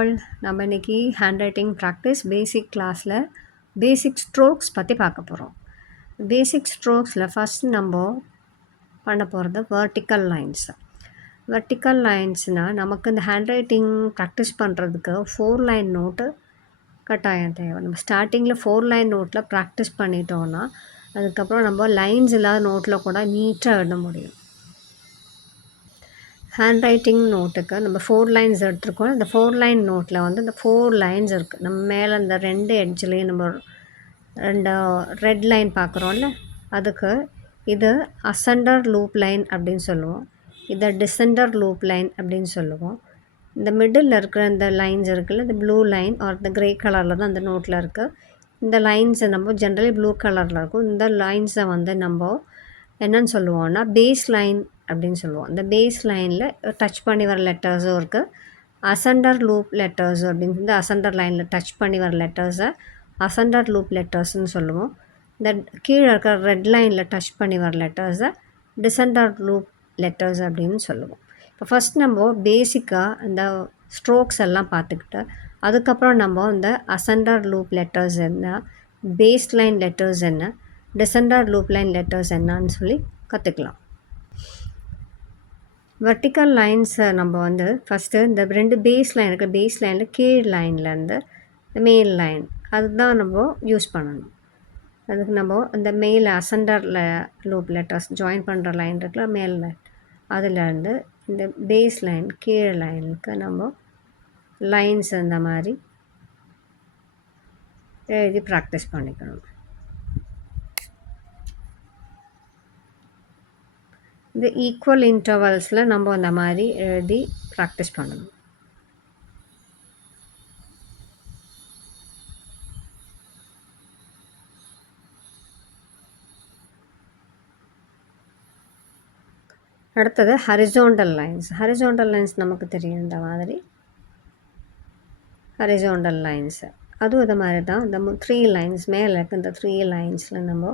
All. நம்ம இன்னைக்கு hand writing practice பேசிக் கிளாஸில் பேசிக் ஸ்ட்ரோக்ஸ் பற்றி பார்க்க போகிறோம். பேசிக் ஸ்ட்ரோக்ஸில் ஃபஸ்ட் நம்ம பண்ண போகிறது வெர்டிக்கல் லைன்ஸ். வெர்டிக்கல் லைன்ஸ்னால் நமக்கு இந்த ஹேண்ட் ரைட்டிங் ப்ராக்டிஸ் பண்ணுறதுக்கு 4 லைன் நோட்டு கட்டாயம் தேவை. நம்ம ஸ்டார்டிங்கில் 4 லைன் நோட்டில் ப்ராக்டிஸ் பண்ணிட்டோன்னா அதுக்கப்புறம் நம்ம லைன்ஸ் இல்லாத நோட்டில் கூட நீட்டாக எழுத முடியும். ஹேண்ட் ரைட்டிங் நோட்டுக்கு நம்ம 4 லைன்ஸ் எடுத்துருக்கோம். இந்த 4 லைன் நோட்டில் வந்து இந்த 4 லைன்ஸ் இருக்குது. நம்ம மேலே இந்த 2 எட்ஜ்லேயும் நம்ம 2 ரெட் லைன் பார்க்குறோம்ல, அதுக்கு இது அசெண்டர் லூப் லைன் அப்படின்னு சொல்லுவோம். இதை டிசெண்டர் லூப் லைன் அப்படின்னு சொல்லுவோம். இந்த மிடில் இருக்கிற இந்த லைன்ஸ் இருக்குல்ல, இந்த ப்ளூ லைன் ஆர் இந்த க்ரே கலரில் தான் அந்த நோட்டில் இருக்குது. இந்த லைன்ஸை நம்ம ஜென்ரலி ப்ளூ கலரில் இருக்கும். இந்த லைன்ஸை வந்து நம்ம என்னன்னு சொல்லுவோம்னா பேஸ் லைன் அப்படின்னு சொல்லுவோம். இந்த பேஸ் லைனில் டச் பண்ணி வர லெட்டர்ஸும் இருக்குது. அசெண்டர் லூப் லெட்டர்ஸ் அப்படின்னு இந்த அசெண்டர் லைனில் டச் பண்ணி வர லெட்டர்ஸை அசெண்டர் லூப் லெட்டர்ஸ்ன்னு சொல்லுவோம். இந்த கீழே இருக்கிற ரெட் லைனில் டச் பண்ணி வர லெட்டர்ஸை டிசெண்டர் லூப் லெட்டர்ஸ் அப்படின்னு சொல்லுவோம். இப்போ ஃபஸ்ட் நம்ம பேசிக்காக இந்த ஸ்ட்ரோக்ஸ் எல்லாம் பார்த்துக்கிட்டு அதுக்கப்புறம் நம்ம இந்த அசெண்டர் லூப் லெட்டர்ஸ் என்ன, பேஸ் லைன் லெட்டர்ஸ் என்ன, டிசெண்டர் லூப் லைன் லெட்டர்ஸ் என்னன்னு சொல்லி கற்றுக்கலாம். வெர்டிக்கல் லைன்ஸை நம்ம வந்து ஃபஸ்ட்டு இந்த 2 பேஸ் லைன் இருக்குது. பேஸ் லைனில் கீழ் லைன்லேருந்து மேல் லைன் அதுதான் நம்ம யூஸ் பண்ணணும். அதுக்கு நம்ம இந்த மேல் அசெண்டரில் லூப் லெட்டர்ஸ் ஜாயின் பண்ணுற லைன் இருக்குல்ல, மேல் லைன் அதுலேருந்து இந்த பேஸ் லைன் கீழ் லைனுக்கு நம்ம லைன்ஸ் இந்த மாதிரி எழுதி ப்ராக்டிஸ் பண்ணிக்கணும். இந்த ஈக்குவல் இன்டர்வல்ஸில் நம்ம அந்த மாதிரி எழுதி ப்ராக்டிஸ் பண்ணணும். அடுத்தது ஹரிசோண்டல் லைன்ஸ். ஹரிசோண்டல் லைன்ஸ் நமக்கு தெரியும். இந்த மாதிரி ஹரிசோண்டல் லைன்ஸு அதுவும் இது மாதிரி தான். இந்த 3 லைன்ஸ் மேலே இருக்க இந்த 3 லைன்ஸில் நம்ம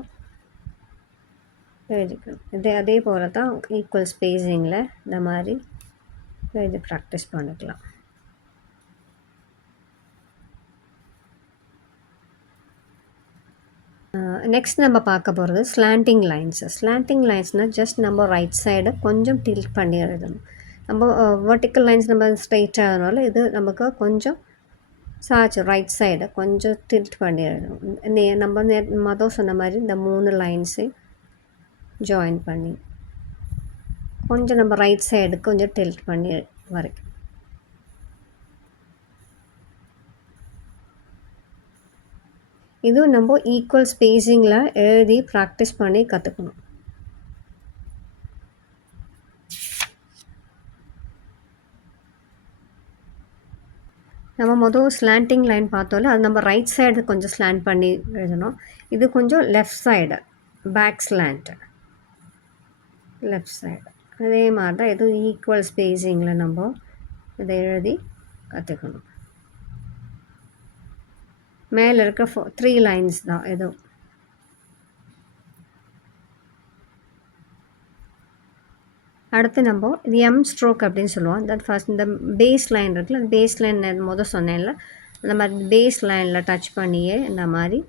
எழுதிக்கணும். அதே போல் தான் ஈக்குவல் ஸ்பேஸிங்கில் இந்த மாதிரி எழுதி ப்ராக்டிஸ் பண்ணிக்கலாம். நெக்ஸ்ட் நம்ம பார்க்க போகிறது ஸ்லாண்டிங் லைன்ஸு. ஸ்லாண்டிங் லைன்ஸ்னால் ஜஸ்ட் நம்ம ரைட் சைடை கொஞ்சம் டில்ட் பண்ணி எழுதணும். நம்ம வெர்டிக்கல் லைன்ஸ் நம்ம ஸ்ட்ரைட்டாக ஆகிறனால இது நமக்கு கொஞ்சம் சாய்ச்சி ரைட் சைடை கொஞ்சம் டில்ட் பண்ணி எழுதணும். நம்ம மொதல் சொன்ன மாதிரி இந்த 3 லைன்ஸை ஜாயின் பண்ணி கொஞ்சம் நம்ம ரைட் சைடு கொஞ்சம் டில்ட் பண்ணி வரைக்கும். இதுவும் நம்ம ஈக்குவல் ஸ்பேஸிங்கில் எழுதி ப்ராக்டிஸ் பண்ணி கற்றுக்கணும். நம்ம மொதல் ஸ்லாண்டிங் லைன் பார்த்தோம்ல, அது நம்ம ரைட் சைடு கொஞ்சம் ஸ்லாண்ட் பண்ணி எழுதணும். இது கொஞ்சம் left side back slant left side. அதே மாதிரி தான் எதுவும் ஈக்குவல் ஸ்பேஸிங்கில் நம்ம இதை எழுதி கற்றுக்கணும். மேலே இருக்க 3 லைன்ஸ் தான் எதுவும். அடுத்து நம்ம இது எம் ஸ்ட்ரோக் அப்படின்னு சொல்லுவோம். தட் ஃபஸ்ட் இந்த பேஸ் லைன் இருக்குல்ல, அந்த பேஸ் லைன் மொதல் சொன்னேன்ல, அந்த மாதிரி பேஸ் லைனில் டச் பண்ணியே இந்த மாதிரி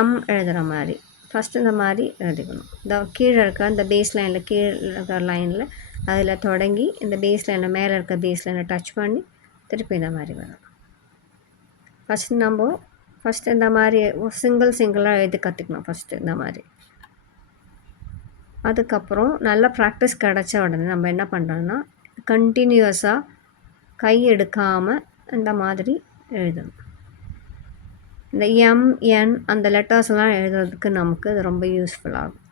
எம் எழுதுகிற மாதிரி ஃபஸ்ட்டு இந்த மாதிரி எழுதிக்கணும். இந்த கீழே இருக்க அந்த பேஸ் லைனில் கீழே இருக்கிற லைனில் அதில் தொடங்கி இந்த பேஸ் லைனில் மேலே இருக்க பேஸ் லைனில் டச் பண்ணி திருப்பி இந்த மாதிரி வரும். ஃபஸ்ட்டு இந்த மாதிரி சிங்கிளாக எழுதி கற்றுக்கணும் ஃபஸ்ட்டு இந்த மாதிரி. அதுக்கப்புறம் நல்ல ப்ராக்டிஸ் கிடச்ச உடனே நம்ம என்ன பண்ணுறோன்னா கண்டினியூஸாக கை எடுக்காமல் இந்த மாதிரி எழுதணும். இந்த எம் என் அந்த லெட்டர்ஸ்லாம் எழுதுறதுக்கு நமக்கு இது ரொம்ப யூஸ்ஃபுல்லாகும்.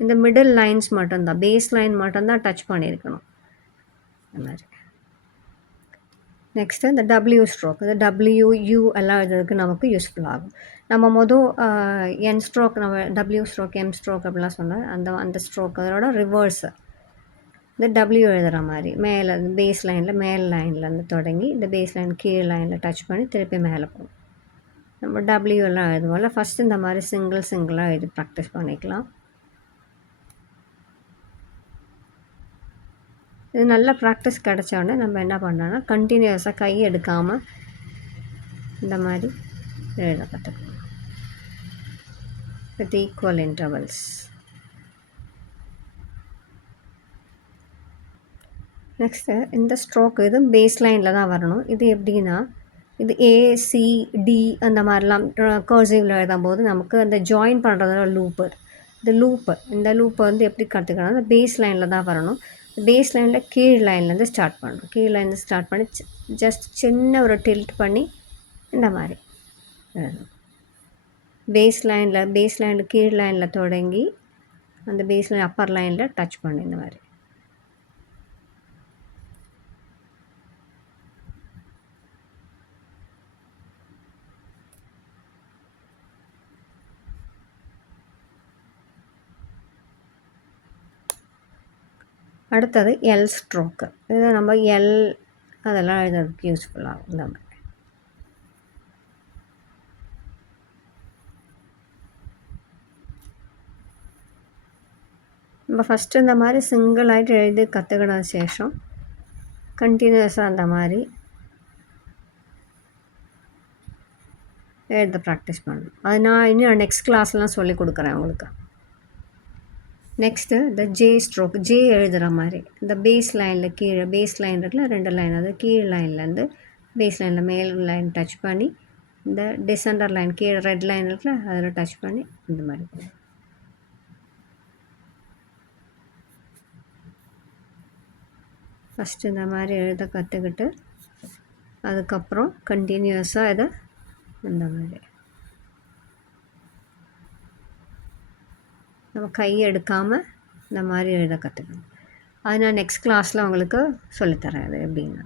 இந்த மிடில் லைன்ஸ் மட்டும்தான், பேஸ் லைன் மட்டும்தான் டச் பண்ணியிருக்கணும் இந்த மாதிரி. நெக்ஸ்ட்டு இந்த டபிள்யூ ஸ்ட்ரோக். இந்த டபிள்யூ யூ எல்லாம் எழுதுறதுக்கு நமக்கு யூஸ்ஃபுல்லாகும். நம்ம மொதல் என் ஸ்ட்ரோக் நம்ம டபிள்யூ ஸ்ட்ரோக் எம் ஸ்ட்ரோக் அப்படிலாம் சொன்னால் அந்த ஸ்ட்ரோக் அதோட ரிவர்ஸு இந்த டபிள்யூ எழுதுகிற மாதிரி மேலே பேஸ் லைனில் மேல் லைன்லேருந்து தொடங்கி இந்த பேஸ் லைன் கீழ் லைனில் டச் பண்ணி திருப்பி மேலே போகும். நம்ம டபிள்யூ எல்லாம் எழுதுவோம்ல, ஃபஸ்ட்டு இந்த மாதிரி சிங்கிளாக எழுதி ப்ராக்டிஸ் பண்ணிக்கலாம். இது நல்ல ப்ராக்டிஸ் கிடச்சோடனே நம்ம என்ன பண்ணோன்னா கண்டினியூஸாக கை எடுக்காமல் இந்த மாதிரி எழுத கற்றுக்கணும் வித் ஈக்குவல் இன்டர்வல்ஸ். நெக்ஸ்ட்டு இந்த ஸ்ட்ரோக் இது பேஸ் லைனில் தான் வரணும். இது எப்படின்னா இது ஏசிடி அந்த மாதிரிலாம் கர்சிவில் எழுதும்போது நமக்கு அந்த ஜாயின் பண்ணுறதோட இந்த லூப்பை வந்து எப்படி கற்றுக்கணும், அந்த பேஸ் லைனில் தான் வரணும். பேஸ் லைனில் கீழ் லைன்லேருந்து ஸ்டார்ட் பண்ணணும். கீழ் லைன்லேருந்து ஸ்டார்ட் பண்ணி ஜஸ்ட் சின்ன ஒரு டில்ட் பண்ணி இந்த மாதிரி எழுதணும். பேஸ் லைனில் கீழ் லைனில் தொடங்கி அந்த பேஸ் லைன் அப்பர் லைனில் டச் பண்ணி இந்த மாதிரி. அடுத்தது எல் ஸ்ட்ரோக்கு. இதை நம்ம எல் அதெல்லாம் எழுதுறதுக்கு யூஸ்ஃபுல்லாகும். இந்த மாதிரி நம்ம ஃபஸ்ட்டு இந்த மாதிரி சிங்கிள் ஆகிட்டு எழுதி கற்றுக்கின சேஷம் கண்டினியூஸாக அந்த மாதிரி எழுத ப்ராக்டிஸ் பண்ணணும். அது நான் இன்னும் நெக்ஸ்ட் கிளாஸ்லாம் சொல்லி கொடுக்குறேன் உங்களுக்கு. நெக்ஸ்ட்டு இந்த ஜே ஸ்ட்ரோக், ஜே எழுதுகிற மாதிரி இந்த பேஸ் லைனில் கீழே பேஸ் லைன் இருக்குல்ல 2 லைன், அது கீழ் லைன்லேருந்து பேஸ் லைனில் மேல் லைன் டச் பண்ணி இந்த டிசெண்டர் லைன் கீழே ரெட் லைன் இருக்குல்ல அதில் டச் பண்ணி இந்த மாதிரி. ஃபஸ்ட்டு இந்த மாதிரி எழுத கற்றுக்கிட்டு அதுக்கப்புறம் கண்டினியூஸாக இதை இந்த மாதிரி நம்ம கை எடுக்காமல் இந்த மாதிரி எழுத கற்றுக்கணும். அது நான் நெக்ஸ்ட் கிளாஸில் உங்களுக்கு சொல்லித்தரேன் அது எப்படின்னு.